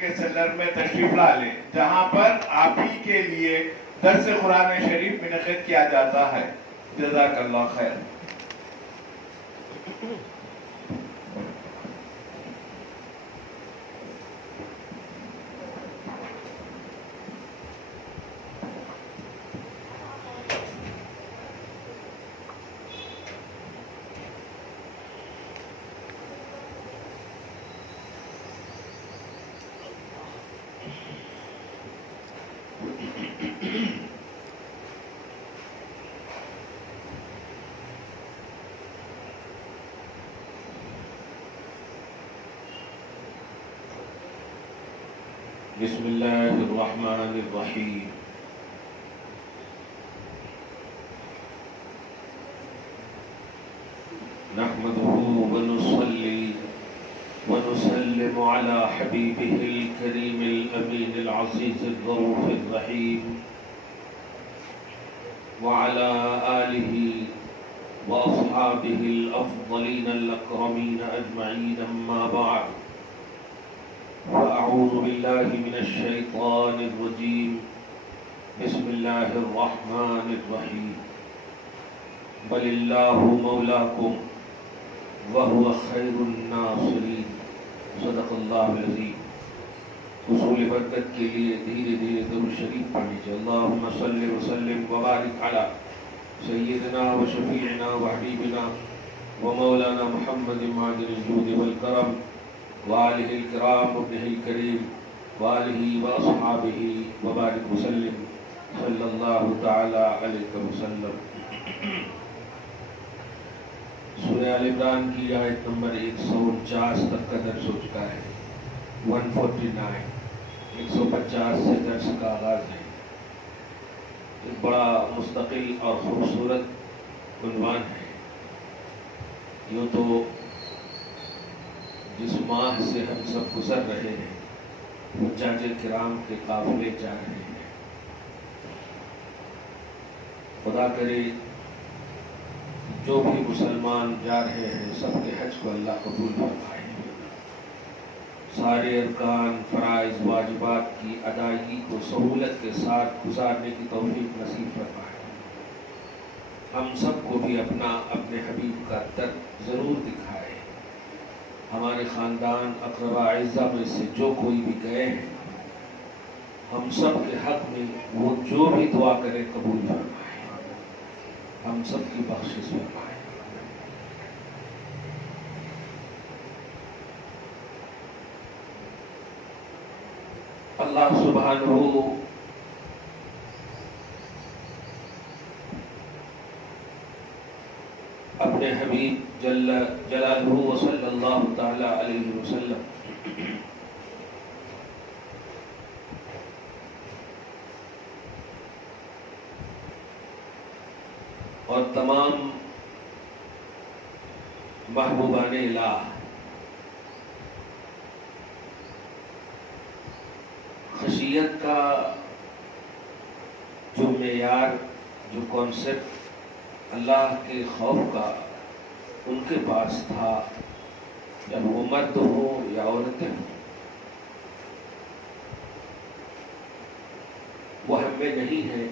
کے سینٹر میں تشریف لا لیں جہاں پر آپ ہی کے لیے درس قرآن شریف منعقد کیا جاتا ہے. جزاک اللہ خیر. بسم اللہ الرحمن الرحیم. نحمده ونصلي ونسلم على حبيبه الكريم الأمين العزيز الرؤوف الرحيم وعلى آله وأصحابه الأفضلين الأكرمين أجمعين. أما بعد، فأعوذ بالله من الشيطان الرجيم. بسم الله الرحمن الرحيم. بل الله مولاكم وهو خير الناصرين. صدق الله العظيم. حصول برکت کے لیے دھیرے دھیرے درود شریف پڑھنی چاہیے. اللهم صل وسلم وبارك على سيدنا وشفيعنا وحبيبنا ومولانا محمد معدن الجود والكرم وآلہ الکرام وابنہ الکریم وآلہ واصحابہ وبارک وسلم صلی اللہ تعالی علیہ وسلم. سورہ آل عمران کی آیت نمبر 149 تک کا درس ہو چکا ہے. 149 150 سے درس کا آغاز ہے. ایک بڑا مستقل اور خوبصورت عنوان ہے. یوں تو جس ماہ سے ہم سب گزر رہے ہیں حجاج کرام کے قافلے جا رہے ہیں. خدا کرے جو بھی مسلمان جا رہے ہیں سب کے حج کو اللہ قبول فرمائے. سارے ارکان فرائض واجبات کی ادائیگی کو سہولت کے ساتھ گزارنے کی توفیق نصیب فرمائے. ہم سب کو بھی اپنے حبیب کا در ضرور دکھائے. ہمارے خاندان اقربا اعزہ میں سے جو کوئی بھی گئے ہیں ہم سب کے حق میں وہ جو بھی دعا کرے قبول فرمائے. ہم سب کی بخشش فرمائے. اللہ سبحانہ اپنے حبیب جل جلالہ و صلی اللہ تعالی علیہ وسلم اور تمام محبوبان الہ خشیت کا جو معیار جو کانسیپٹ اللہ کے خوف کا ان کے پاس تھا، جب وہ مرد ہو یا عورتیں ہوں، وہ ہم میں نہیں ہے.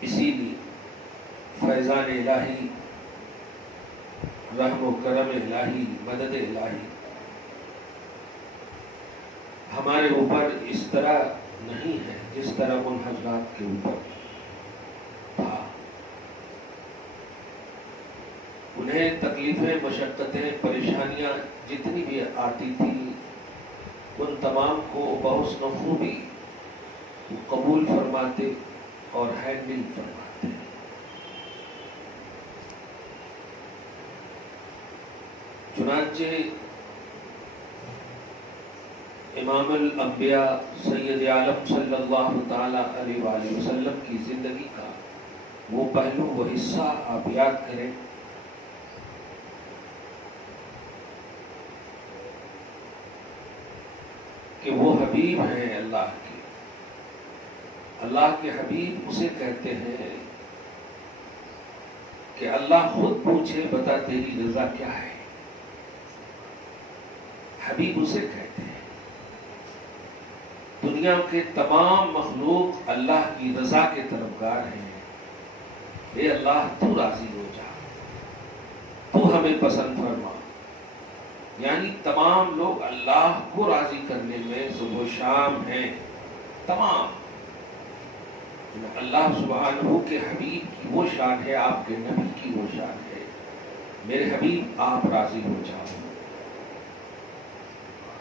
اسی لیے فیضان الہی، رحم و کرم الہی، مدد الہی ہمارے اوپر اس طرح نہیں ہے جس طرح ان حضرات کے اوپر تھا. انہیں تکلیفیں، مشقتیں، پریشانیاں جتنی بھی آتی تھی ان تمام کو بحسن خوبی قبول فرماتے اور ہینڈل فرماتے. چنانچہ امام الانبیاء سید عالم صلی اللہ تعالی علیہ وآلہ وسلم کی زندگی کا وہ پہلو، وہ حصہ آپ یاد کریں کہ وہ حبیب ہیں اللہ کے. اللہ کے حبیب اسے کہتے ہیں کہ اللہ خود پوچھے بتا تیری رضا کیا ہے. حبیب اسے کہتے ہیں۔ دنیا کے تمام مخلوق اللہ کی رضا کے طلبگار ہیں۔ اے اللہ تو راضی ہو جا، تو ہمیں پسند فرما۔ یعنی تمام لوگ اللہ کو راضی کرنے میں صبح و شام ہیں، تمام۔ اللہ سبحانہ کے حبیب کی وہ شان ہے، آپ کے نبی کی وہ شان ہے، میرے حبیب آپ راضی ہو جاؤ۔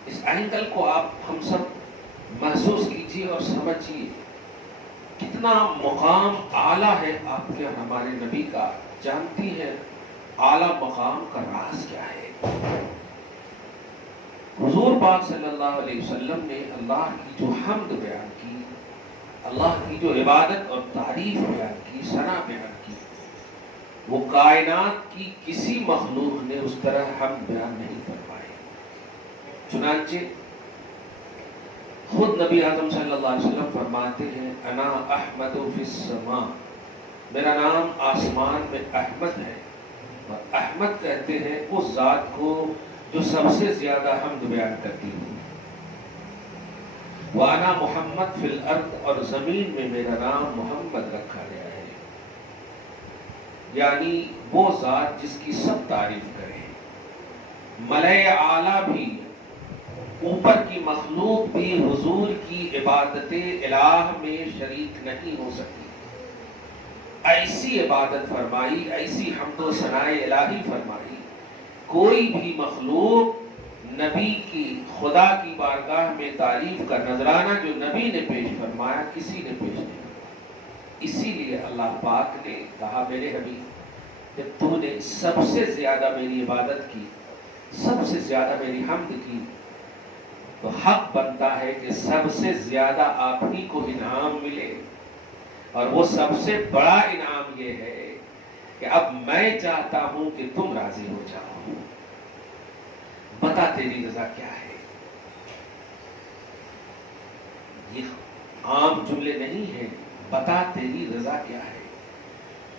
اس اینگل کو آپ ہم سب محسوس کیجیے اور سمجھیے، کتنا مقام اعلیٰ ہے آپ کے ہمارے نبی کا۔ جانتی ہیں اعلیٰ مقام کا راز کیا ہے؟ حضور پاک صلی اللہ علیہ وسلم نے اللہ کی جو حمد بیان کی، اللہ کی جو عبادت اور تعریف بیان کی، ثنا بیان کی، وہ کائنات کی کسی مخلوق نے اس طرح حمد بیان نہیں فرمائی۔ چنانچہ خود نبی اعظم صلی اللہ علیہ وسلم فرماتے ہیں، انا احمد فی السماء، میرا نام آسمان میں احمد ہے۔ اور احمد کہتے ہیں اس ذات کو جو سب سے زیادہ حمد بیان کرتی ہے۔ وانا محمد فی الارض، اور زمین میں میرا نام محمد رکھا گیا ہے، یعنی وہ ذات جس کی سب تعریف کرے۔ ملائے اعلیٰ بھی، اوپر کی مخلوق بھی حضور کی عبادت الہ میں شریک نہیں ہو سکتی۔ ایسی عبادت فرمائی، ایسی حمد و ثناء الہی فرمائی، کوئی بھی مخلوق نبی کی، خدا کی بارگاہ میں تعریف کا نذرانہ جو نبی نے پیش فرمایا کسی نے پیش نہیں فرمایا۔ اسی لیے اللہ پاک نے کہا، میرے حبیب جب تو نے سب سے زیادہ میری عبادت کی، سب سے زیادہ میری حمد کی، تو حق بنتا ہے کہ سب سے زیادہ آپ ہی کو انعام ملے۔ اور وہ سب سے بڑا انعام یہ ہے کہ اب میں چاہتا ہوں کہ تم راضی ہو جاؤ۔ بتا تیری رضا کیا ہے؟ یہ عام جملے نہیں ہیں، بتا تیری رضا کیا ہے۔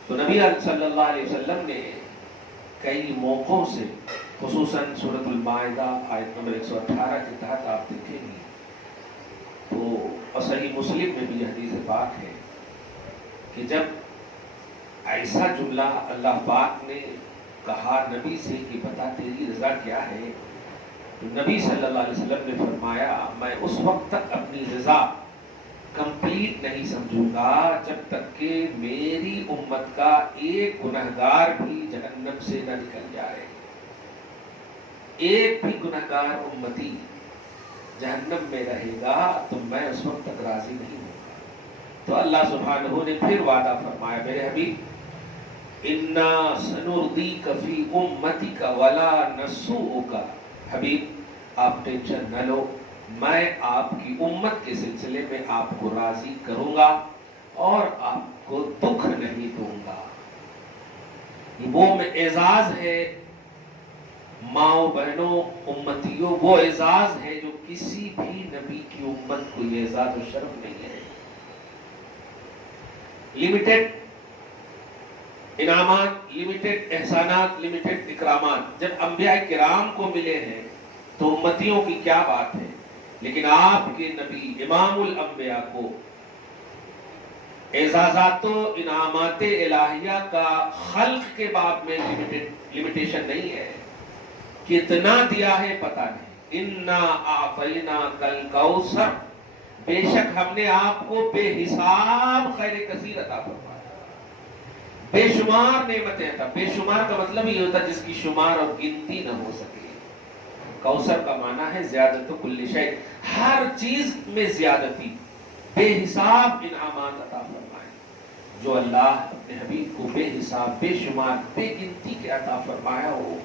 تو نبی صلی اللہ علیہ وسلم نے کئی موقعوں سے، خصوصاً سورۃ المائدہ آیت نمبر 118 کے تحت آپ دیکھیں گے تو، اور صحیح مسلم میں بھی حدیث پاک ہے کہ جب ایسا جملہ اللہ پاک نے کہا نبی سے کہ بتا تیری رضا کیا ہے، تو نبی صلی اللہ علیہ وسلم نے فرمایا، میں اس وقت تک اپنی رضا کمپلیٹ نہیں سمجھوں گا جب تک کہ میری امت کا ایک گنہگار بھی جہنم سے نہ نکل جائے۔ ایک بھی گنہگار امتی جہنم میں رہے گا تو میں اس وقت تک راضی نہیں ہوں گا۔ تو اللہ سبحانہ نے پھر وعدہ فرمایا، میرے حبیب انا سنرضیک فی امتک ولا نسوءک، حبیب آپ ٹینشن نہ لو، میں آپ کی امت کے سلسلے میں آپ کو راضی کروں گا اور آپ کو دکھ نہیں دوں گا۔ وہ اعزاز ہے ماؤں بہنوں امتیوں، وہ اعزاز ہے جو کسی بھی نبی کی امت کو یہ اعزاز و شرف نہیں ہے۔ لمیٹڈ انعامات، لمیٹڈ احسانات، لمیٹڈ اکرامات جب انبیاء کرام کو ملے ہیں تو امتیوں کی کیا بات ہے، لیکن آپ کے نبی امام الانبیاء کو اعزازات و انعامات الہیہ کا خلق کے باب میں لمیٹیشن نہیں ہے۔ کتنا دیا ہے پتہ نہیں۔ انا اعطیناک الکوثر، بے شک ہم نے آپ کو بے حساب خیر کثیر عطا فرمایا، بے شمار نعمتیں عطا۔ بے شمار کا مطلب یہ ہوتا ہے جس کی شمار اور گنتی نہ ہو سکے۔ کوثر کا معنی ہے زیادت کل شیء، ہر چیز میں زیادتی، بے حساب انعامات عطا فرمائے۔ جو اللہ اپنے حبیب کو بے حساب، بے شمار، بے گنتی کے عطا فرمایا ہو،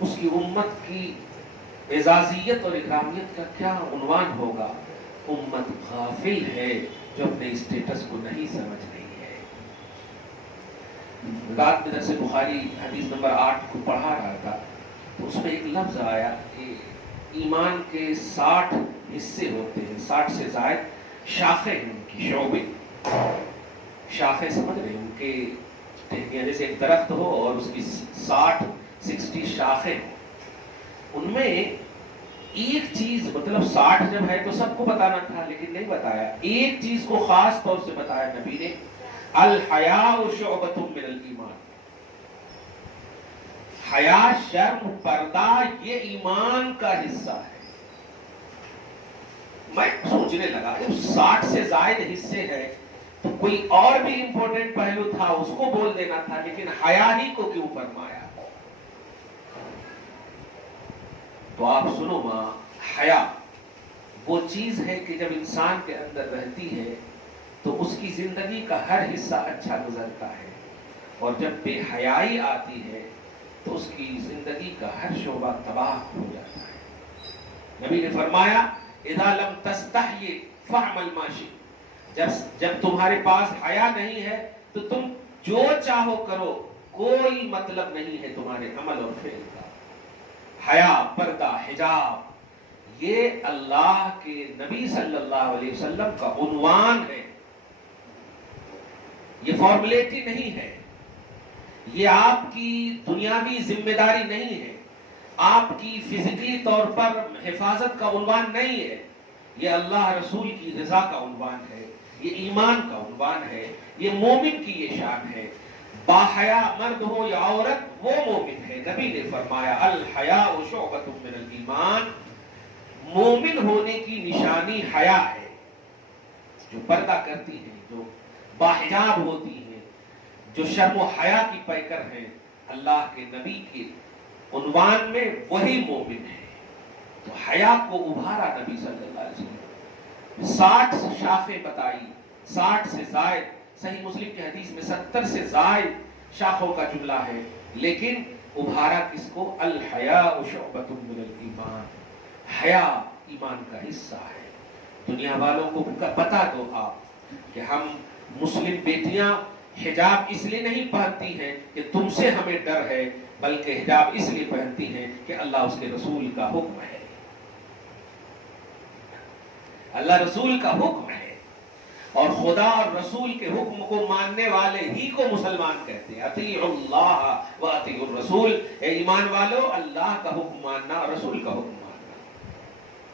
اس کی امت کی اعزازیت اور اکرامیت کا کیا عنوان ہوگا؟ امت غافل ہے جو اپنے اسٹیٹس کو نہیں سمجھ رہی ہے۔ رات میں درس بخاری حدیث نمبر 8 کو پڑھا رہا تھا تو اس میں ایک لفظ آیا کہ ایمان کے 60 حصے ہوتے ہیں، 60 سے زائد شاخیں ہیں ان کی، شعبے، شاخیں سمجھ رہے ہیں ان کے، جیسے ایک درخت ہو اور اس کی 60 شاخیں، ان میں ایک چیز مطلب 60 جب ہے تو سب کو بتانا تھا لیکن نہیں بتایا. ایک چیز کو خاص طور سے بتایا نبی نے, الحیاء شعبۃ من الایمان. حیا, شرم, پردہ یہ ایمان کا حصہ ہے. میں سوچنے لگا 60 سے زائد حصے ہیں تو کوئی اور بھی امپورٹنٹ پہلو تھا اس کو بول دینا تھا, لیکن حیا ہی کو کیوں فرمایا؟ تو آپ سنو ماں, حیا وہ چیز ہے کہ جب انسان کے اندر رہتی ہے تو اس کی زندگی کا ہر حصہ اچھا گزرتا ہے, اور جب بے حیائی آتی ہے تو اس کی زندگی کا ہر شعبہ تباہ ہو جاتا ہے. نبی نے فرمایا اذا لم تستحی فاعمل ما شئت. جب تمہارے پاس حیا نہیں ہے تو تم جو چاہو کرو, کوئی مطلب نہیں ہے تمہارے عمل اور فعل کا. حیا, پردہ, حجاب یہ اللہ کے نبی صلی اللہ علیہ وسلم کا عنوان ہے. یہ فارمولیٹی نہیں ہے, یہ آپ کی دنیاوی ذمہ داری نہیں ہے, آپ کی فزیکلی طور پر حفاظت کا عنوان نہیں ہے. یہ اللہ رسول کی رضا کا عنوان ہے, یہ ایمان کا عنوان ہے, یہ مومن کی یہ شان ہے. باحیا مرد ہو یا عورت وہ مومن ہے. نبی نے فرمایا الحیاء شعبۃ من الایمان. مومن ہونے کی نشانی حیا ہے. جو پردہ کرتی ہیں, جو باحجاب ہوتی ہیں, جو شرم و حیا کی پیکر ہیں, اللہ کے نبی کے عنوان میں وہی مومن ہے. تو حیا کو ابھارا نبی صلی اللہ علیہ وسلم. 60 شاخیں بتائی, 60 سے زائد, صحیح مسلم کی حدیث میں 70 سے زائد شاخوں کا جملہ ہے, لیکن ابھارا کس کو؟ الحیاء شعبۃ من الایمان. حیا ایمان کا حصہ ہے. دنیا والوں کو بتا دو آپ کہ ہم مسلم بیٹیاں حجاب اس لیے نہیں پہنتی ہیں کہ تم سے ہمیں ڈر ہے, بلکہ حجاب اس لیے پہنتی ہیں کہ اللہ اس کے رسول کا حکم ہے. اللہ رسول کا حکم ہے, اور خدا اور رسول کے حکم کو ماننے والے ہی کو مسلمان کہتے ہیں. اطیعوا اللہ و اطیعوا الرسول. اے ایمان والو, اللہ کا حکم ماننا اور رسول کا حکم ماننا.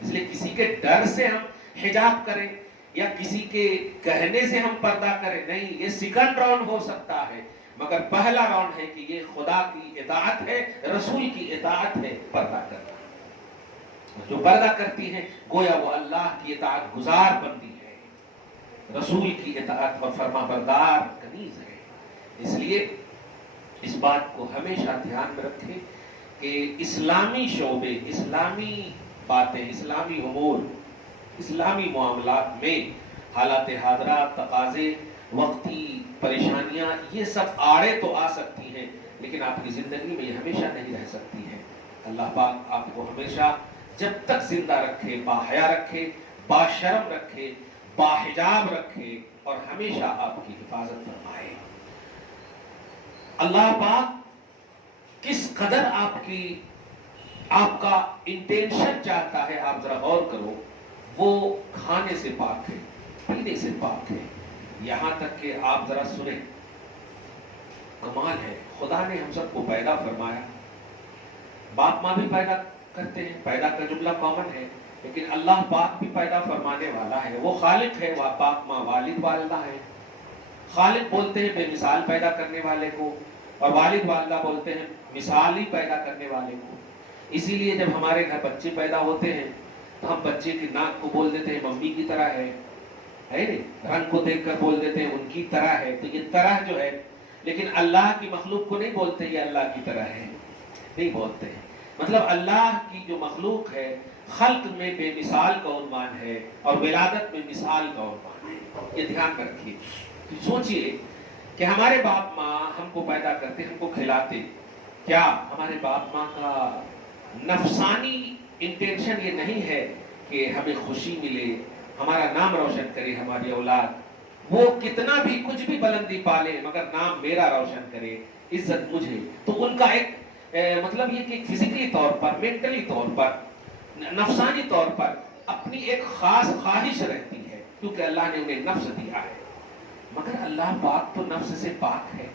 اس لیے کسی کے ڈر سے ہم حجاب کریں یا کسی کے کہنے سے ہم پردہ کریں نہیں. یہ سیکنڈ راؤنڈ ہو سکتا ہے, مگر پہلا راؤنڈ ہے کہ یہ خدا کی اطاعت ہے, رسول کی اطاعت ہے پردہ کرنا. جو پردہ کرتی ہے گویا وہ اللہ کی اطاعت گزار بندی ہے, رسول کی اطاعت اور فرما بردار کنیز ہے. اس لیے اس بات کو ہمیشہ دھیان میں رکھیں کہ اسلامی شعبے, اسلامی باتیں, اسلامی امور, اسلامی معاملات میں حالات حاضرہ, تقاضے, وقتی پریشانیاں, یہ سب آڑے تو آ سکتی ہیں, لیکن آپ کی زندگی میں یہ ہمیشہ نہیں رہ سکتی ہیں. اللہ پاک آپ کو ہمیشہ جب تک زندہ رکھے, باحیا رکھے, باشرم رکھے, باحجاب رکھے, اور ہمیشہ آپ کی حفاظت فرمائے. اللہ پاک کس قدر آپ کا انٹینشن چاہتا ہے, آپ ذرا غور کرو. وہ کھانے سے پاک ہے, پینے سے پاک ہے, یہاں تک کہ آپ ذرا سنیں, کمال ہے. خدا نے ہم سب کو پیدا فرمایا, باپ ماں بھی پیدا کرتے ہیں, پیدا کا جملہ کامن ہے, لیکن اللہ پاک بھی پیدا فرمانے والا ہے. وہ خالق ہے, وہ پاک ماں والد والدہ ہے. خالق بولتے ہیں بے مثال پیدا کرنے والے کو, اور والد والدہ بولتے ہیں مثال ہی پیدا کرنے والے کو. اسی لیے جب ہمارے گھر بچے پیدا ہوتے ہیں تو ہم بچے کی ناک کو بول دیتے ہیں ممی کی طرح ہے, رنگ کو دیکھ کر بول دیتے ہیں ان کی طرح ہے. تو یہ طرح جو ہے, لیکن اللہ کی مخلوق کو نہیں بولتے یہ اللہ کی طرح ہے, نہیں بولتے ہیں. مطلب اللہ کی جو مخلوق ہے خلق میں بے مثال کا عنوان ہے, اور ولادت میں مثال کا عنوان ہے. یہ دھیان میں رکھیے. سوچئے کہ ہمارے باپ ماں ہم کو پیدا کرتے, ہم کو کھلاتے, کیا ہمارے باپ ماں کا نفسانی انٹینشن یہ نہیں ہے کہ ہمیں خوشی ملے, ہمارا نام روشن کرے ہماری اولاد, وہ کتنا بھی کچھ بھی بلندی پالے مگر نام میرا روشن کرے, عزت مجھے. تو ان کا ایک مطلب یہ کہ فزیکلی طور پر, مینٹلی طور پر, نفسانی طور پر اپنی ایک خاص خواہش رہتی ہے, کیونکہ اللہ نے انہیں نفس دیا ہے. مگر اللہ پاک تو نفس سے پاک ہے.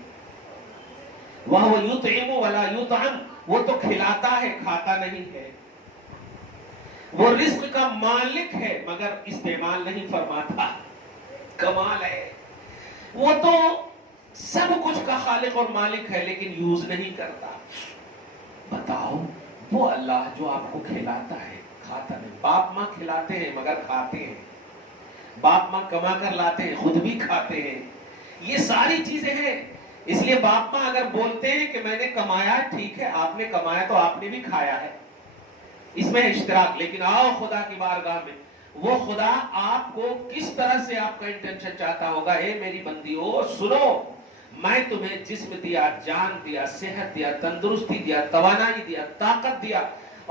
وَهُوَ يُطْعِمُ وَلَا يُطْعَمُ. وہ تو کھلاتا ہے, کھاتا نہیں ہے. وہ رزق کا مالک ہے مگر استعمال نہیں فرماتا. کمال ہے. وہ تو سب کچھ کا خالق اور مالک ہے لیکن یوز نہیں کرتا. بتاؤ وہ اللہ جو آپ کو کھلاتا ہے کھاتا نہیں. باپ ماں کھلاتے ہیں مگر کھاتے ہیں. باپ ماں کما کر لاتے ہیں خود بھی کھاتے ہیں. یہ ساری چیزیں ہیں. اس لیے باپ ماں اگر بولتے ہیں کہ میں نے کمایا, ٹھیک ہے آپ نے کمایا تو آپ نے بھی کھایا ہے, اس میں اشتراک. لیکن آؤ خدا کی بارگاہ میں, وہ خدا آپ کو کس طرح سے آپ کا انٹینشن چاہتا ہوگا. اے میری بندیو سنو, میں تمہیں جسم دیا, جان دیا, صحت دیا, تندرستی دیا, توانائی دیا, طاقت دیا,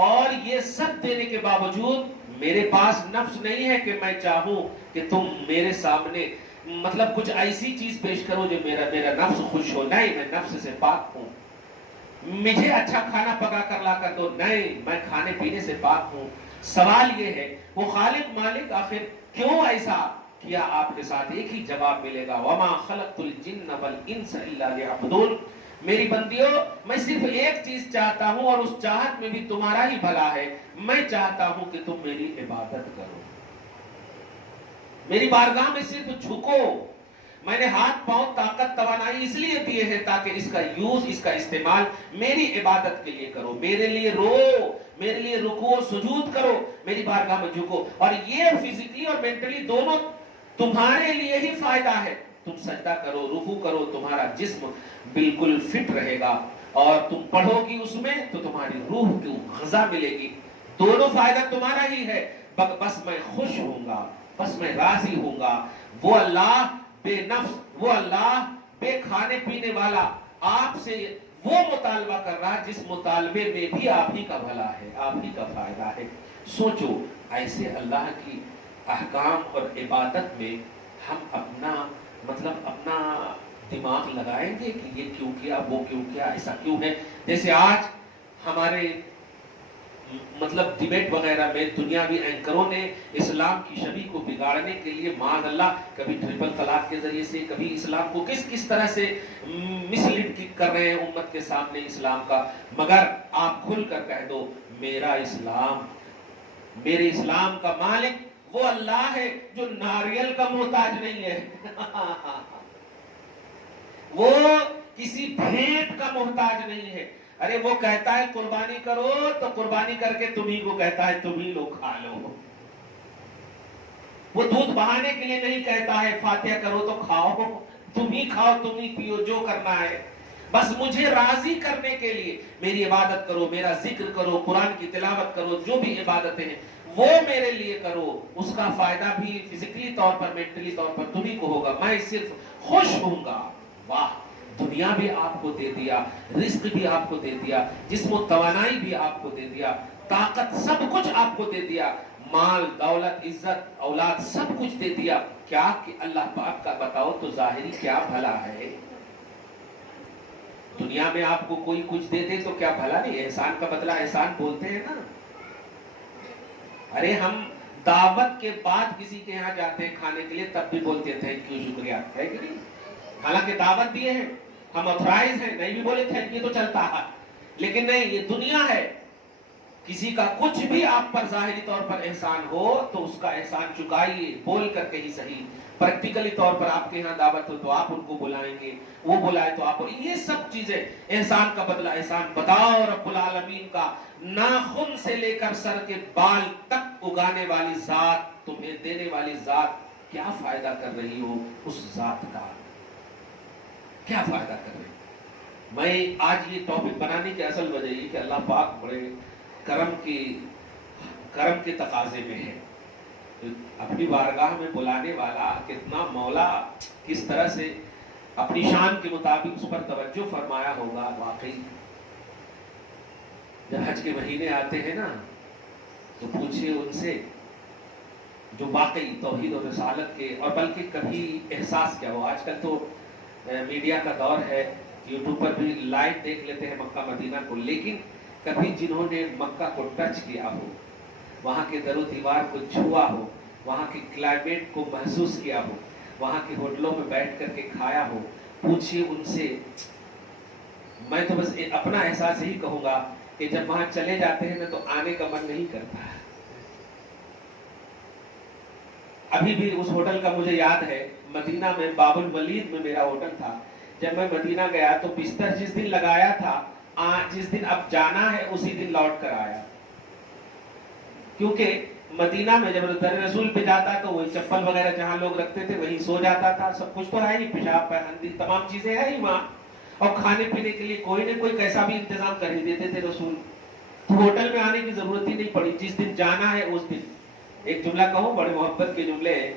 اور یہ سب دینے کے باوجود میرے پاس نفس نہیں ہے کہ میں چاہوں کہ تم میرے سامنے مطلب کچھ ایسی چیز پیش کرو جو میرا نفس خوش ہو. نہیں, میں نفس سے پاک ہوں. مجھے اچھا کھانا پکا کر لا کر دو. نہیں, میں کھانے پینے سے پاک ہوں. سوال یہ ہے وہ خالق مالک آخر کیوں ایسا کیا آپ کے ساتھ؟ ایک ہی جواب ملے گا, وما خلقت الجن والانس الا لیعبدون. میری بندیوں, میں صرف ایک چیز چاہتا ہوں اور اس چاہت میں بھی تمہارا ہی بھلا ہے. میں چاہتا ہوں کہ تم میری عبادت کرو, میری بارگاہ میں صرف جھکو. میں نے ہاتھ پاؤں طاقت توانائی اس لیے دیے ہیں تاکہ اس کا یوز, اس کا استعمال میری عبادت کے لیے کرو, میرے لیے رو, میرے لیے رکوع سجود کرو, میری بارگاہ میں جھکو. اور یہ فزیکلی اور مینٹلی دونوں تمہارے لیے ہی فائدہ ہے. تم سجدہ کرو, رکوع کرو, تمہارا جسم بالکل فٹ رہے گا, اور تم پڑھو گی اس میں تو تمہاری روح کو غذا ملے گی. دونوں فائدہ تمہارا ہی ہے. بس میں خوش ہوں گا, بس میں راضی ہوں گا. وہ اللہ بے نفس, وہ اللہ بے کھانے پینے والا آپ سے وہ مطالبہ کر رہا جس مطالبے میں بھی آپ ہی کا بھلا ہے, آپ ہی کا فائدہ ہے. سوچو, ایسے اللہ کی احکام اور عبادت میں ہم اپنا دماغ لگائیں گے کہ یہ کیوں کیا, وہ کیوں کیا, ایسا کیوں ہے. جیسے آج ہمارے ڈیبیٹ وغیرہ میں دنیاوی اینکروں نے اسلام کی شبیہ کو بگاڑنے کے لیے معاذ اللہ کبھی ٹرپل طلاق کے ذریعے سے, کبھی اسلام کو کس طرح سے مس لیڈ کر رہے ہیں امت کے سامنے اسلام کا. مگر آپ کھل کر کہہ دو, میرے اسلام کا مالک وہ اللہ ہے جو ناریل کا محتاج نہیں ہے. وہ کسی بھیٹ کا محتاج نہیں ہے. ارے وہ کہتا ہے قربانی کرو تو قربانی کر کے تمہیں کو کہتا ہے تمہیں لوگ کھا لو. وہ دودھ بہانے کے لیے نہیں کہتا ہے فاتحہ کرو تو کھاؤ, تمہیں کھاؤ, تمہیں پیو, جو کرنا ہے. بس مجھے راضی کرنے کے لیے میری عبادت کرو, میرا ذکر کرو, قرآن کی تلاوت کرو, جو بھی عبادتیں ہیں وہ میرے لیے کرو. اس کا فائدہ بھی فزیکلی طور پر, مینٹلی طور پر تمہیں کو ہوگا. میں صرف خوش ہوں گا. واہ, دنیا بھی آپ کو دے دیا, رزق بھی آپ کو دے دیا, جسم و توانائی بھی آپ کو دے دیا, طاقت سب کچھ آپ کو دے دیا, مال دولت عزت اولاد سب کچھ دے دیا. کیا کہ اللہ پاک کا بتاؤ تو ظاہری کیا بھلا ہے؟ دنیا میں آپ کو کوئی کچھ دے دے تو کیا بھلا نہیں؟ احسان کا بدلہ احسان بولتے ہیں نا. ارے ہم دعوت کے بعد کسی کے یہاں جاتے ہیں کھانے کے لیے تب بھی بولتے ہیں تھینک یو, شکریہ, ہے کہ نہیں؟ حالانکہ دعوت دیے ہیں, ہم آتھرائز ہیں, نہیں بھی بولے تھینک یو تو چلتا ہے. لیکن نہیں, یہ دنیا ہے. کسی کا کچھ بھی آپ پر ظاہری طور پر احسان ہو تو اس کا احسان چکائیے, بول کر کے ہی صحیح. پریکٹیکلی طور پر آپ کے یہاں دعوت ہو تو آپ ان کو بلائیں گے, وہ بلائے تو آپ, یہ سب چیزیں احسان کا بدلہ احسان. بتاؤ رب العالمین کا ناخن سے لے کر سر کے بال تک اگانے والی ذات, تمہیں دینے والی ذات کیا فائدہ کر رہی ہو؟ اس ذات کا کیا فائدہ کر رہے؟ میں آج یہ ٹاپک بنانے کی اصل وجہ یہ کہ اللہ پاک بڑے کرم کے تقاضے میں ہے. اپنی بارگاہ میں بلانے والا کتنا مولا کس طرح سے اپنی شان کے مطابق اس پر توجہ فرمایا ہوگا. واقعی جب حج کے مہینے آتے ہیں نا تو پوچھئے ان سے جو واقعی توحید و رسالت کے, اور بلکہ کبھی احساس کیا ہو. آج کل تو میڈیا کا دور ہے, یوٹیوب پر بھی لائیو دیکھ لیتے ہیں مکہ مدینہ کو, لیکن کبھی جنہوں نے مکہ کو ٹچ کیا ہو, وہاں کے در و دیوار کو چھوا ہو, وہاں کے کلائمیٹ کو محسوس کیا ہو, وہاں کے ہوٹلوں میں بیٹھ کر کے کھایا ہو, پوچھئے ان سے. میں تو بس اپنا احساس یہی کہوں گا کہ جب وہاں چلے جاتے ہیں نا تو آنے کا من نہیں کرتا. ابھی بھی اس ہوٹل کا مجھے یاد ہے، مدینہ میں باب الولید میں میرا ہوٹل تھا. جب میں مدینہ گیا تو بستر جس دن لگایا تھا، جس دن اب جانا ہے اسی دن لوٹ کر آیا. کیونکہ مدینہ میں جب در رسول پہ جاتا تو وہی چپل وغیرہ جہاں لوگ رکھتے تھے وہیں سو جاتا تھا. سب کچھ تو ہے ہی، پیشاب پخانہ تمام چیزیں ہے ہی وہاں، اور کھانے پینے کے لیے کوئی نہ کوئی کیسا بھی انتظام کر ہی دیتے تھے رسول. تو ہوٹل میں آنے کی ضرورت ہی نہیں پڑی. جس دن جانا ہے اس دن. ایک جملہ کہوں، بڑے محبت کے جملے ہیں.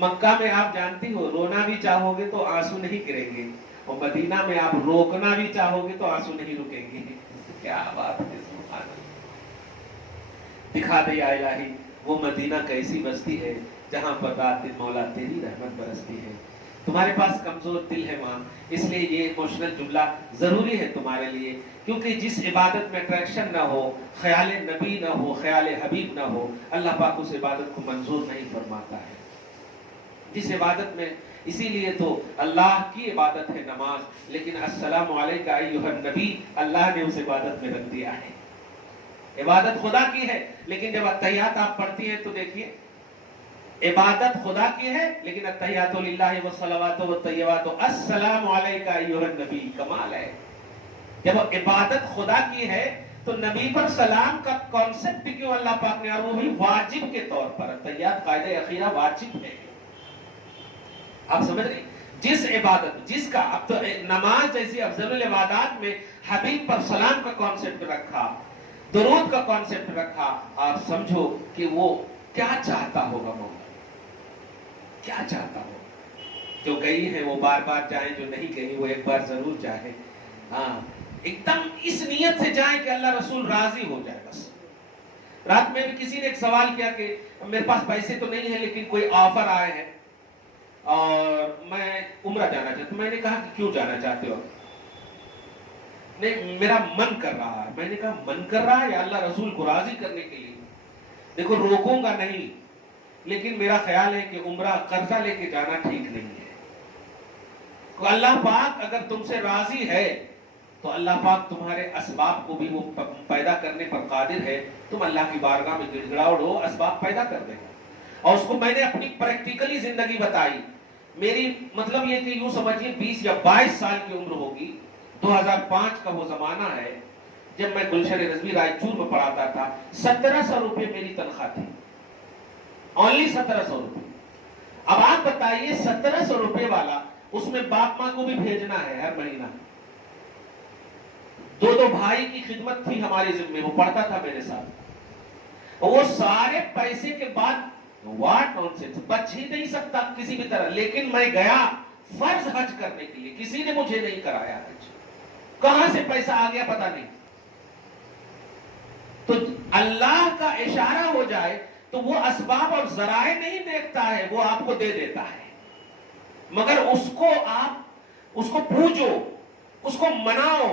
مکہ میں آپ جانتی ہو رونا بھی چاہو گے تو آنسو نہیں گریں گے، اور مدینہ میں آپ روکنا بھی چاہو گے تو آنسو نہیں رکیں گے. کیا بات ہے، سبحان اللہ. دکھا دے یا الہی وہ مدینہ کیسی بستی ہے جہاں پر رات دن مولا تیری رحمت برستی ہے. تمہارے پاس کمزور دل ہے وہاں، اس لیے یہ ایموشنل جملہ ضروری ہے تمہارے لیے. کیونکہ جس عبادت میں اٹریکشن نہ ہو، خیال نبی نہ ہو، خیال حبیب نہ ہو، اللہ پاک اس عبادت کو منظور نہیں فرماتا ہے. جس عبادت میں، اسی لیے تو اللہ کی عبادت ہے نماز، لیکن السلام علیکہ ایھا النبی اللہ نے اس عبادت میں رکھ دیا ہے. عبادت خدا کی ہے، لیکن جب اتحیات آپ پڑھتی ہیں تو دیکھیے عبادت خدا کی ہے، لیکن التحیات للہ والصلوات والطیبات السلام علیکہ ایھا النبی. کمال ہے. جب عبادت خدا کی ہے تو نبی پر سلام کا کانسیپٹ کیوں اللہ پاک نے، اور وہ بھی واجب کے طور پر. التحیات قاعدہ اخیرہ واجب ہے. آپ سمجھ رہے، جس عبادت، جس کا، اب تو نماز جیسی افضل العبادات میں حبیب پر سلام کا کانسیپٹ رکھا، درود کا کانسیپٹ رکھا. آپ سمجھو کہ وہ کیا چاہتا ہوگا مولا، کیا چاہتا ہوگا. جو گئی ہے وہ بار بار جائیں، جو نہیں گئی وہ ایک بار ضرور جائے. ہاں، ایک دم اس نیت سے جائیں کہ اللہ رسول راضی ہو جائے. بس رات میں بھی کسی نے ایک سوال کیا کہ میرے پاس پیسے تو نہیں ہے لیکن کوئی آفر آئے ہیں اور میں عمرہ جانا چاہتا ہوں. میں نے کہا کہ کیوں جانا چاہتے ہو؟ نہیں، میرا من کر رہا ہے. میں نے کہا من کر رہا ہے یا اللہ رسول کو راضی کرنے کے لیے؟ دیکھو روکوں گا نہیں، لیکن میرا خیال ہے کہ عمرہ قرضہ لے کے جانا ٹھیک نہیں ہے. تو اللہ پاک اگر تم سے راضی ہے تو اللہ پاک تمہارے اسباب کو بھی وہ پیدا کرنے پر قادر ہے. تم اللہ کی بارگاہ میں گڑ گڑاؤ ہو، اسباب پیدا کر دے گا. اور اس کو میں نے اپنی پریکٹیکلی زندگی بتائی. میری مطلب یہ کہ یوں سمجھیے 20 یا 22 سال کی عمر ہوگی. 2005 کا وہ زمانہ ہے جب میں گلشن رضوی رائے چور میں پڑھاتا تھا. 1700 روپے میری تنخواہ تھی، اونلی 1700 روپے. اب آپ بتائیے 1700 روپے والا، اس میں باپ ماں کو بھی بھیجنا ہے ہر مہینہ. 2 بھائی کی خدمت تھی ہماری ذمہ، وہ پڑھتا تھا میرے ساتھ. وہ سارے پیسے کے بعد واٹ نونسنس، بچ ہی نہیں سکتا کسی بھی طرح. لیکن میں گیا فرض حج کرنے کے لیے، کسی نے مجھے نہیں کرایا حج. کہاں سے پیسہ آ گیا پتہ نہیں. تو اللہ کا اشارہ ہو جائے تو وہ اسباب اور ذرائع نہیں دیکھتا ہے، وہ آپ کو دے دیتا ہے. مگر اس کو آپ اس کو پوجو، اس کو مناؤ،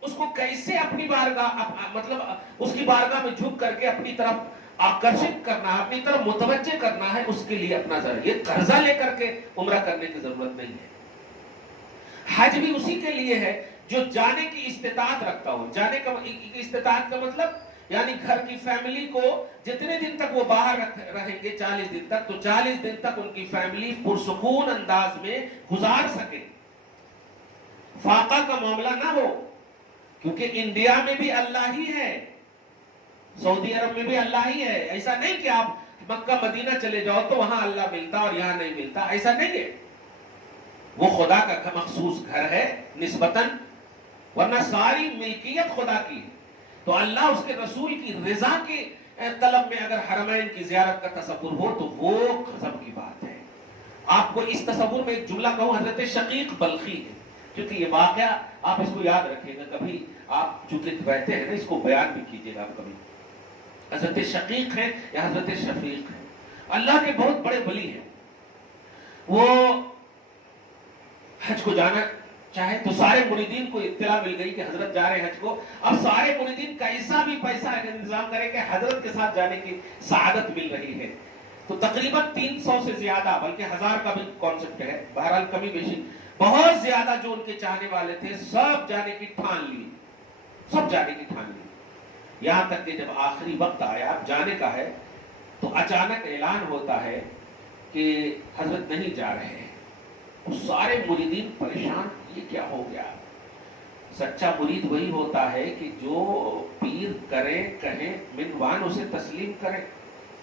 اس کو کیسے اپنی بارگاہ، مطلب اس کی بارگاہ میں جھک کر کے اپنی طرف آکرشت کرنا ہے، اپنی طرف متوجہ کرنا ہے. اس کے لیے اپنا ذریعہ، یہ قرضہ لے کر کے عمرہ کرنے کی ضرورت نہیں ہے. حج بھی اسی کے لیے ہے جو جانے کی استطاعت رکھتا ہو. جانے کا استطاعت کا مطلب یعنی گھر کی فیملی کو جتنے دن تک وہ باہر رہیں گے 40 دن تک، تو 40 دن تک ان کی فیملی پرسکون انداز میں گزار سکے، فاقہ کا معاملہ نہ ہو. کیونکہ انڈیا میں بھی اللہ ہی ہے، سعودی عرب میں بھی اللہ ہی ہے. ایسا نہیں کہ آپ مکہ مدینہ چلے جاؤ تو وہاں اللہ ملتا اور یہاں نہیں ملتا، ایسا نہیں ہے. وہ خدا کا مخصوص گھر ہے نسبتاً، ورنہ ساری ملکیت خدا کی ہے. تو اللہ اس کے رسول کی رضا کے طلب میں اگر حرمین کی زیارت کا تصور ہو تو وہ غضب کی بات ہے. آپ کو اس تصور میں ایک جملہ کہوں، حضرت شقیق بلخی ہے، کیونکہ یہ واقعہ آپ اس کو یاد رکھیں گا. کبھی آپ چونکہ رہتے ہیں نا، اس کو بیان بھی کیجیے گا آپ کبھی. حضرت شقیق ہیں یا حضرت شفیق ہیں، اللہ کے بہت بڑے ولی ہیں. وہ حج کو جانا چاہے تو سارے مریدین کو اطلاع مل گئی کہ حضرت جا رہے ہیں حج کو. اب سارے مریدین کیسا بھی پیسہ انتظام کریں کہ حضرت کے ساتھ جانے کی سعادت مل رہی ہے. تو تقریباً 300 سے زیادہ، بلکہ 1000 کا بھی کانسیپٹ ہے، بہرحال کمی بیشی بہت زیادہ جو ان کے چاہنے والے تھے سب جانے کی ٹھان لی، سب جانے کی ٹھان لی. یہاں تک کہ جب آخری وقت آیا جانے کا ہے تو اچانک اعلان ہوتا ہے کہ حضرت نہیں جا رہے ہیں. سارے مریدین پریشان، یہ کیا ہو گیا؟ سچا مرید وہی ہوتا ہے کہ جو پیر کرے کہے منوان اسے تسلیم کرے،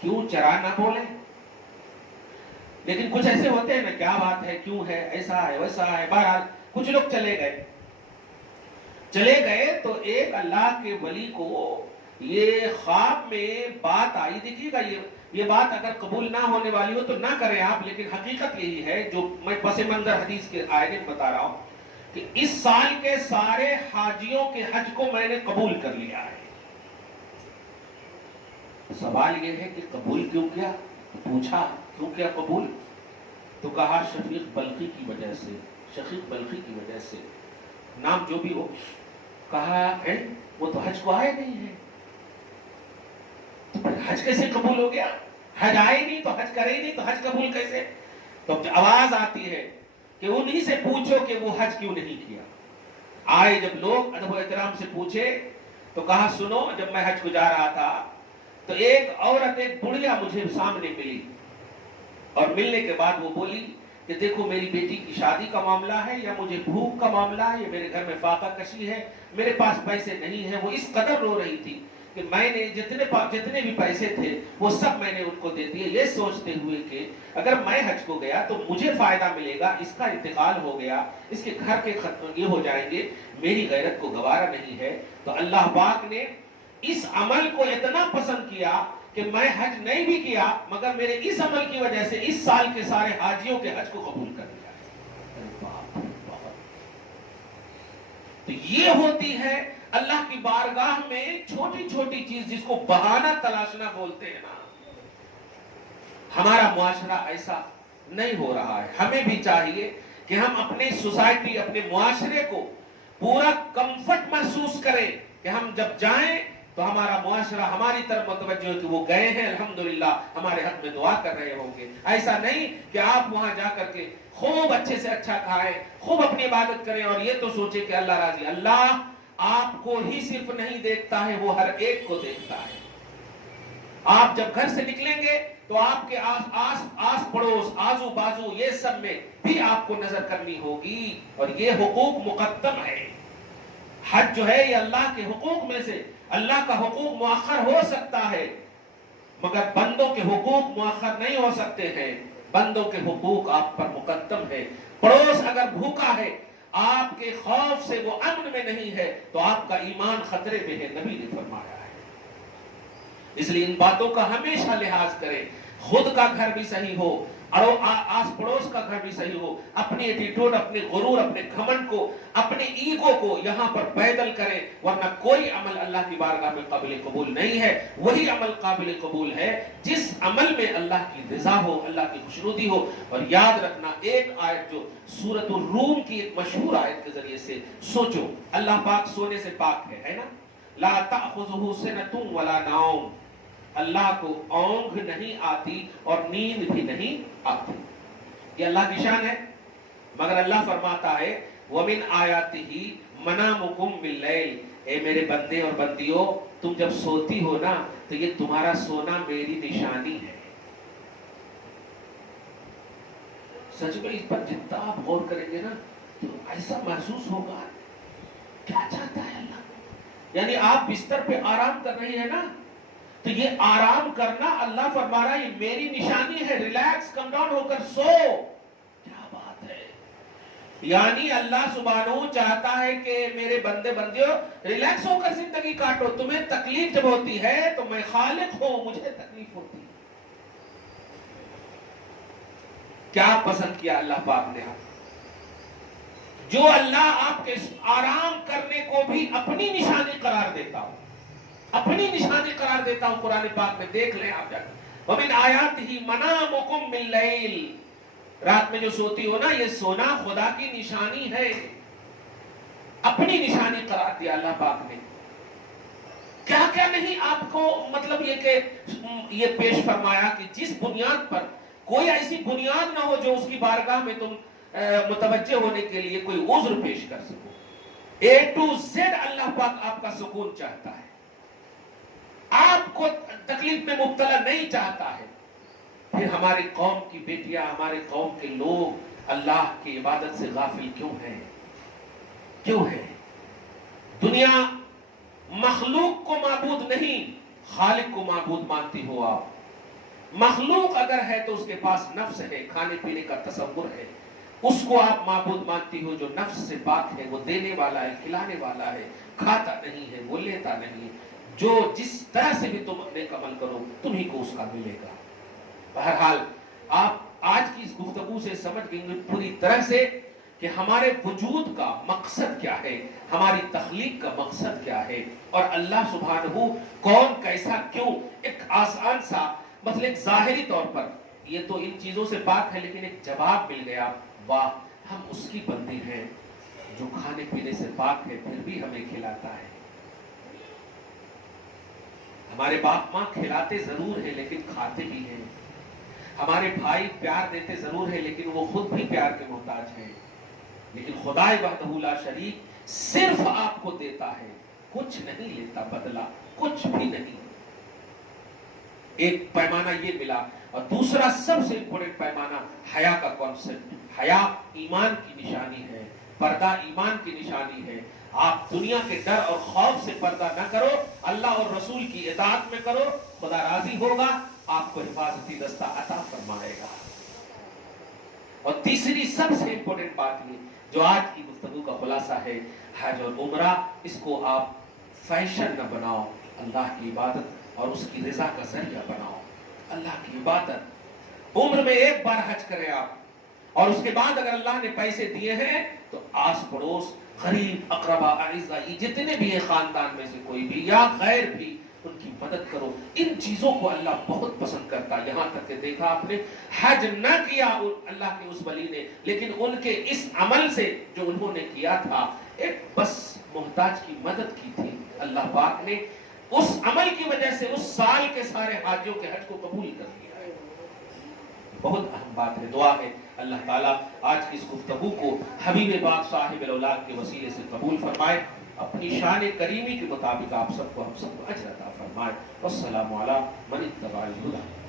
کیوں چرا نہ بولے. لیکن کچھ ایسے ہوتے ہیں نا، کیا بات ہے، کیوں ہے، ایسا ہے ویسا ہے. بہرحال کچھ لوگ چلے گئے تو ایک اللہ کے ولی کو یہ خواب میں بات آئی. دیکھیے گا یہ بات اگر قبول نہ ہونے والی ہو تو نہ کریں آپ، لیکن حقیقت یہی ہے جو میں پس منظر حدیث کے آئے بتا رہا ہوں کہ اس سال کے سارے حاجیوں کے حج کو میں نے قبول کر لیا ہے. سوال یہ ہے کہ قبول کیوں کیا؟ پوچھا کیوں کیا قبول؟ تو کہا شفیق بلخی کی وجہ سے، شفیق بلخی کی وجہ سے، نام جو بھی ہو. کہا ہے وہ تو حج کو آئے نہیں ہے، تو پھر حج کیسے قبول ہو گیا؟ حج آئے نہیں تو حج کرے نہیں تو حج قبول کیسے؟ تو آواز آتی ہے کہ انہی سے پوچھو کہ وہ حج کیوں نہیں کیا. آئے جب لوگ ادب و احترام سے پوچھے تو کہا سنو، جب میں حج کو جا رہا تھا تو ایک عورت، ایک بڑھیا مجھے سامنے ملی، اور ملنے کے بعد وہ بولی کہ دیکھو میری بیٹی کی شادی کا معاملہ ہے، یا مجھے بھوک کا معاملہ ہے، یا میرے گھر میں فاقہ کشی ہے، میرے پاس پیسے نہیں ہیں. وہ اس قدر رو رہی تھی کہ میں نے جتنے بھی پیسے تھے وہ سب میں نے ان کو دے دیے، یہ سوچتے ہوئے کہ اگر میں حج کو گیا تو مجھے فائدہ ملے گا، اس کا انتقال ہو گیا، اس کے گھر کے یہ ہو جائیں گے، میری غیرت کو گوارا نہیں ہے. تو اللہ پاک نے اس عمل کو اتنا پسند کیا کہ میں حج نہیں بھی کیا، مگر میرے اس عمل کی وجہ سے اس سال کے سارے حاجیوں کے حج کو قبول کر لیا. تو یہ ہوتی ہے اللہ کی بارگاہ میں چھوٹی چھوٹی چیز جس کو بہانہ تلاشنا بولتے ہیں نا. ہمارا معاشرہ ایسا نہیں ہو رہا ہے. ہمیں بھی چاہیے کہ ہم اپنی سوسائٹی، اپنے معاشرے کو پورا کمفرٹ محسوس کریں کہ ہم جب جائیں تو ہمارا معاشرہ ہماری طرف متوجہ ہے کہ وہ گئے ہیں، الحمدللہ ہمارے حق میں دعا کر رہے ہوں گے. ایسا نہیں کہ آپ وہاں جا کر کے خوب اچھے سے اچھا کھائیں، خوب اپنی عبادت کریں اور یہ تو سوچیں کہ اللہ راضی. اللہ آپ کو ہی صرف نہیں دیکھتا ہے، وہ ہر ایک کو دیکھتا ہے. آپ جب گھر سے نکلیں گے تو آپ کے آس پڑوس، آزو بازو، یہ سب میں بھی آپ کو نظر کرنی ہوگی، اور یہ حقوق مقدم ہے. حج جو ہے یہ اللہ کے حقوق میں سے، اللہ کا حقوق مؤخر ہو سکتا ہے مگر بندوں کے حقوق مؤخر نہیں ہو سکتے ہیں. بندوں کے حقوق آپ پر مقدم ہے. پڑوس اگر بھوکا ہے، آپ کے خوف سے وہ امن میں نہیں ہے تو آپ کا ایمان خطرے میں ہے، نبی نے فرمایا ہے. اس لیے ان باتوں کا ہمیشہ لحاظ کریں. خود کا گھر بھی صحیح ہو اور آس پڑوس کا گھر بھی صحیح ہو. اپنی ایٹیٹیوڈ، اپنے غرور، اپنے گھمنڈ کو، اپنے ایگو کو یہاں پر پیدل کریں، ورنہ کوئی عمل اللہ کی بارگاہ میں قابل قبول نہیں ہے. وہی عمل قابل قبول ہے جس عمل میں اللہ کی رضا ہو، اللہ کی خوشنودی ہو. اور یاد رکھنا ایک آیت جو سورۃ الروم کی ایک مشہور آیت کے ذریعے سے سوچو. اللہ پاک سونے سے پاک ہے نا. لا تأخذہ سنۃ ولا نوم، اللہ کو اونگھ نہیں آتی اور نیند بھی نہیں آتی. یہ اللہ کی شان ہے. مگر اللہ فرماتا ہے وَمِنْ آیَاتِهِ مَنَامُكُمْ بِاللَّيْلِ، اے میرے بندے اور بندیوں، تم جب سوتی ہو نا تو یہ تمہارا سونا میری نشانی ہے. سچ میں اس پر جتنا آپ غور کریں گے نا تو ایسا محسوس ہوگا کیا چاہتا ہے اللہ. یعنی آپ بستر پہ آرام کر رہی ہیں نا تو یہ آرام کرنا اللہ فرما رہا ہے یہ میری نشانی ہے. ریلیکس، کم ڈاؤن ہو کر سو. کیا بات ہے. یعنی اللہ سبحانہ چاہتا ہے کہ میرے بندے بندیوں ریلیکس ہو کر زندگی کاٹو. تمہیں تکلیف جب ہوتی ہے تو میں خالق ہوں، مجھے تکلیف ہوتی ہے. کیا پسند کیا اللہ پاک نے؟ جو اللہ آپ کے آرام کرنے کو بھی اپنی نشانی قرار دیتا ہوں، اپنی نشانی قرار دیتا ہوں. قرآن پاک میں دیکھ لیں آپ جا کر. وَمِنْ آیَاتِهِ مَنَامُكُمْ بِاللَّيْلِ، رات میں جو سوتی ہو نا یہ سونا خدا کی نشانی ہے. اپنی نشانی قرار دیا اللہ پاک نے. کیا کیا نہیں آپ کو مطلب یہ کہ یہ پیش فرمایا کہ جس بنیاد پر کوئی ایسی بنیاد نہ ہو جو اس کی بارگاہ میں تم متوجہ ہونے کے لیے کوئی عذر پیش کر سکو. A to Z اللہ پاک آپ کا سکون چاہتا ہے، آپ کو تکلیف میں مبتلا نہیں چاہتا ہے. پھر ہماری قوم کی بیٹیاں، ہمارے قوم کے لوگ اللہ کی عبادت سے غافل کیوں ہیں؟ کیوں ہے؟ دنیا مخلوق کو معبود نہیں، خالق کو معبود مانتی ہو آپ۔ مخلوق اگر ہے تو اس کے پاس نفس ہے، کھانے پینے کا تصور ہے، اس کو آپ معبود مانتی ہو جو نفس سے پاک ہے، وہ دینے والا ہے، کھلانے والا ہے، کھاتا نہیں ہے، وہ لیتا نہیں، جو جس طرح سے بھی تم نیک عمل کرو تمہیں کو اس کا ملے گا۔ بہرحال آپ آج کی اس گفتگو سے سمجھ گئیں گے پوری طرح سے کہ ہمارے وجود کا مقصد کیا ہے، ہماری تخلیق کا مقصد کیا ہے، اور اللہ سبحانہ کون کیسا کیوں۔ ایک آسان سا مثلا ایک ظاہری طور پر یہ تو ان چیزوں سے پاک ہے، لیکن ایک جواب مل گیا، واہ ہم اس کی بندے ہیں جو کھانے پینے سے پاک ہے پھر بھی ہمیں کھلاتا ہے۔ ہمارے باپ ماں کھلاتے ضرور ہیں لیکن کھاتے بھی ہیں، ہمارے بھائی پیار دیتے ضرور ہیں لیکن وہ خود بھی پیار کے محتاج ہیں، لیکن خدا وحدہ لا شریک صرف آپ کو دیتا ہے، کچھ نہیں لیتا بدلہ، کچھ بھی نہیں۔ ایک پیمانہ یہ ملا، اور دوسرا سب سے امپورٹنٹ پیمانہ حیا کا کانسیپٹ۔ حیا ایمان کی نشانی ہے، پردہ ایمان کی نشانی ہے۔ آپ دنیا کے ڈر اور خوف سے پردہ نہ کرو، اللہ اور رسول کی اطاعت میں کرو، خدا راضی ہوگا، آپ کو حفاظتی دستہ عطا فرمائے گا۔ اور تیسری سب سے امپورٹنٹ بات یہ جو آج کی گفتگو کا خلاصہ ہے، حج اور عمرہ، اس کو آپ فیشن نہ بناؤ، اللہ کی عبادت اور اس کی رضا کا ذریعہ بناؤ۔ اللہ کی عبادت، عمر میں ایک بار حج کریں آپ، اور اس کے بعد اگر اللہ نے پیسے دیے ہیں تو آس پڑوس، غریب، اقربا، اعزا، جتنے بھی ہیں خاندان میں سے کوئی بھی یا غیر بھی، ان کی مدد کرو۔ ان چیزوں کو اللہ بہت پسند کرتا، یہاں تک کہ دیکھا آپ نے حج نہ کیا اللہ کے اس ولی نے، لیکن ان کے اس عمل سے جو انہوں نے کیا تھا، ایک بس محتاج کی مدد کی تھی، اللہ پاک نے اس عمل کی وجہ سے اس سال کے سارے حاجیوں کے حج کو قبول کر لیا ہے۔ بہت اہم بات ہے، دعا ہے اللہ تعالیٰ آج کی اس گفتگو کو حبیب پاک صاحب الاولاد کے وسیلے سے قبول فرمائے، اپنی شان کریمی کے مطابق آپ سب کو ہم سب کو اجر عطا فرمائے۔ والسلام علی من اتبع الہدی۔